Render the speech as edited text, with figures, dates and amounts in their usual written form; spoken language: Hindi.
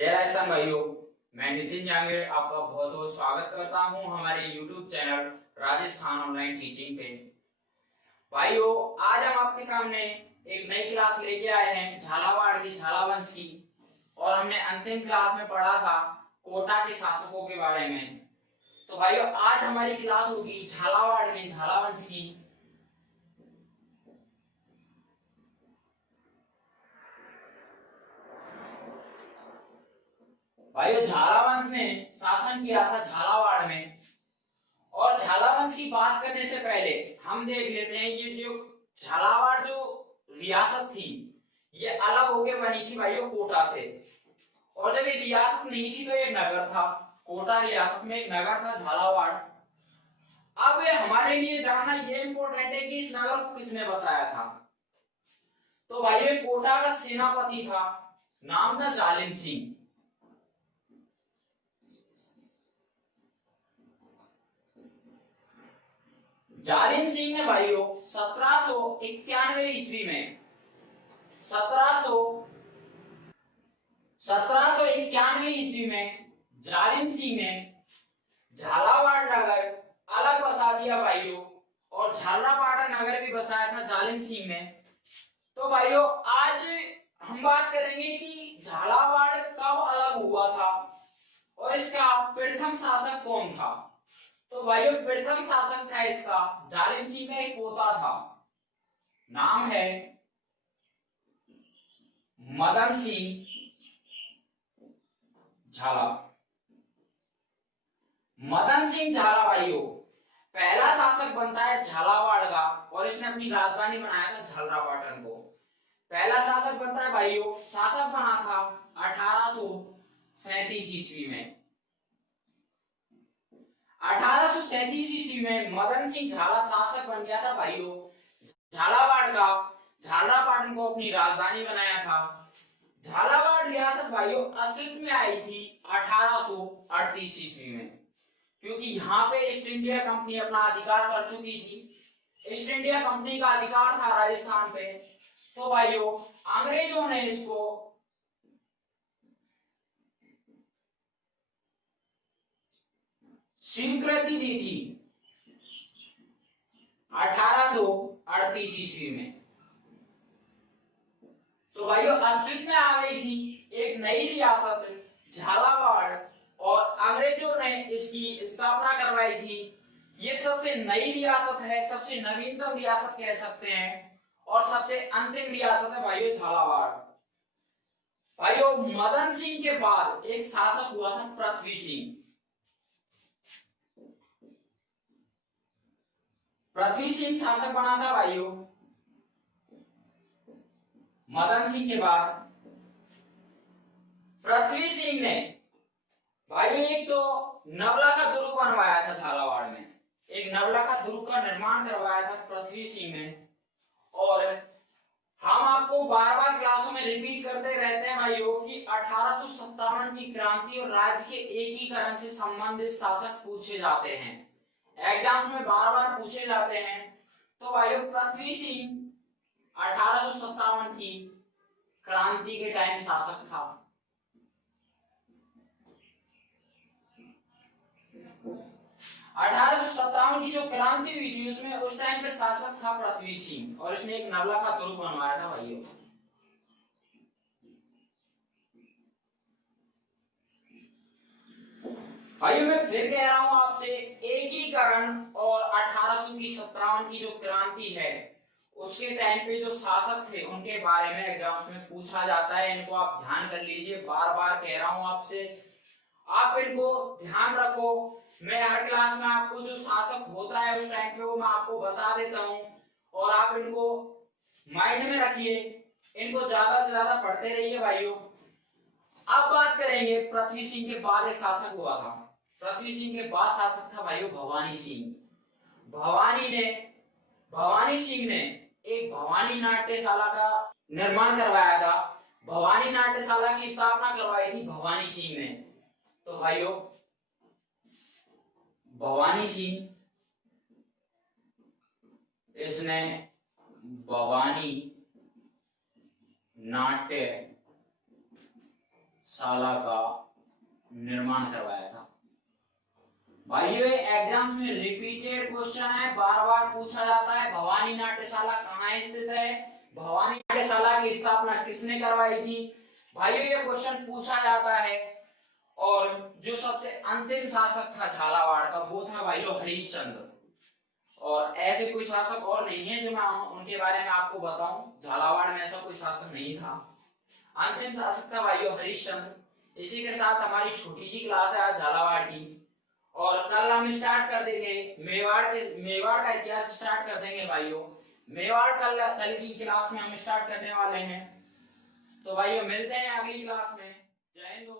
जय राजस्थान भाइयों, मैं नितिन जांगीर आपका बहुत बहुत स्वागत करता हूं हमारे YouTube channel Rajasthan online teaching पे। भाइयों, आज हम आपके सामने एक नई क्लास लेके आए हैं झालावाड़ की झालावंश की, और हमने अंतिम क्लास में पढ़ा था कोटा के शासकों के बारे में। तो भाइयों, आज हमारी क्लास होगी झालावाड़ के झालावंश की। भाइयों, झालावंश ने शासन किया था झालावाड़ में, और झालावंश की बात करने से पहले हम देख लेते हैं ये जो झालावाड़ जो रियासत थी ये अलग होके बनी थी भाइयों कोटा से। और जब ये रियासत नहीं थी तो एक नगर था, कोटा रियासत में एक नगर था झालावाड़। अब हमारे लिए जानना ये इंपॉर्टेंट है कि इस नगर को किसने बसाया था। तो भाइयों, कोटा का सेनापति था, नाम था जालिम सिंह। जालिम सिंह ने भाइयों 1791 ईस्वी में 1791 ईस्वी में जालिम सिंह ने झालावाड़ नगर अलग बसा दिया भाइयों, और झालरापाटन नगर भी बसाया था जालिम सिंह ने। तो भाइयों, आज हम बात करेंगे कि झालावाड़ कब अलग हुआ था और इसका प्रथम शासक कौन था। तो भाइयों, प्रथम शासक था इसका जालिम सिंह का एक पोता था, नाम है मदन सिंह झाला। मदन सिंह झाला भाइयों पहला शासक बनता है झालावाड़ का, और इसने अपनी राजधानी बनाया था झालरापाटन को। पहला शासक बनता है भाइयों, शासक बना था 1837 ईस्वी में। 1837 ईस्वी में मदन सिंह झाला शासक बन गया था भाइयों झालावाड़ का। झालरापाटन को अपनी राजधानी बनाया था। झालावाड़ रियासत भाइयों अस्तित्व में आई थी 1838 ईस्वी में, क्योंकि यहाँ पे ईस्ट इंडिया कंपनी अपना अधिकार कर चुकी थी। ईस्ट इंडिया कंपनी का अधिकार था राजस्थान पे। तो भाइयों, अंग्रेजों ने इसको स्वीकृति दी थी 1838 ईस्वी में। तो भाइयों, अस्तित्व में आ गई थी एक नई रियासत झालावाड़, और अंग्रेजों ने इसकी स्थापना करवाई थी। ये सबसे नई रियासत है, सबसे नवीनतम रियासत कह सकते हैं, और सबसे अंतिम रियासत है भाइयों झालावाड़। भाइयों, मदन सिंह के बाद एक शासक हुआ था पृथ्वी सिंह। पृथ्वी सिंह शासक बना था भाइयों मदन सिंह के बाद। पृथ्वी सिंह ने भाइयों एक तो नवलखा दुर्ग बनवाया था झालावाड़ में, एक नवलखा दुर्ग का निर्माण करवाया था पृथ्वी सिंह ने। और हम आपको बार बार क्लासों में रिपीट करते रहते हैं भाइयों कि 1857 की क्रांति और राज्य के एकीकरण से संबंधित शासक पूछे जाते हैं, एग्जाम्स में बार बार पूछे जाते हैं। तो भाइयों, पृथ्वी सिंह 1857 की क्रांति के टाइम शासक था। 1857 की जो क्रांति हुई थी उसमें उस टाइम पे शासक था पृथ्वी सिंह, और इसने एक नवलखा दुर्ग बनवाया था भाइयों। भाइयों, मैं फिर कह रहा हूं आपसे, एकीकरण और 1857 की जो क्रांति है उसके टाइम पे जो शासक थे उनके बारे में एग्जाम्स में पूछा जाता है। इनको आप ध्यान कर लीजिए, बार बार कह रहा हूं आपसे, आप इनको ध्यान रखो। मैं हर क्लास में आपको जो शासक होता है उस टाइम पे वो मैं आपको बता देता हूं, और आप इनको माइंड में रखिए, इनको ज्यादा से ज्यादा पढ़ते रहिए भाइयों। अब बात करेंगे पृथ्वी सिंह के बाद एक शासक हुआ था। पृथ्वी सिंह के बाद शासक था भाइयों भवानी सिंह। भवानी सिंह ने एक भवानी नाट्यशाला का निर्माण करवाया था। भवानी नाट्यशाला की स्थापना करवाई थी भवानी सिंह ने। तो भाइयों, भवानी सिंह इसने भवानी नाट्य शाला का निर्माण करवाया था। भाइयों एग्जाम्स में रिपीटेड क्वेश्चन है, बार बार पूछा जाता है, भवानी नाट्यशाला कहाँ स्थित है, भवानी नाट्यशाला की स्थापना किसने करवाई थी। भाइयों ये क्वेश्चन पूछा जाता है। और जो सबसे अंतिम शासक था झालावाड़ का वो था भाइयों हरिश्चंद्र। और ऐसे कोई शासक और नहीं है जो मैं उनके बारे में आपको बताऊं, झालावाड़ में ऐसा कोई शासक नहीं था। अंतिम शासक था भाइयों हरिश्चंद्र। इसी के साथ हमारी छोटी सी क्लास है आज झालावाड़ की, और कल हम स्टार्ट कर देंगे मेवाड़ का इतिहास स्टार्ट कर देंगे भाइयों। मेवाड़ कल की क्लास में हम स्टार्ट करने वाले हैं। तो भाइयों मिलते हैं अगली क्लास में। जय हिंद।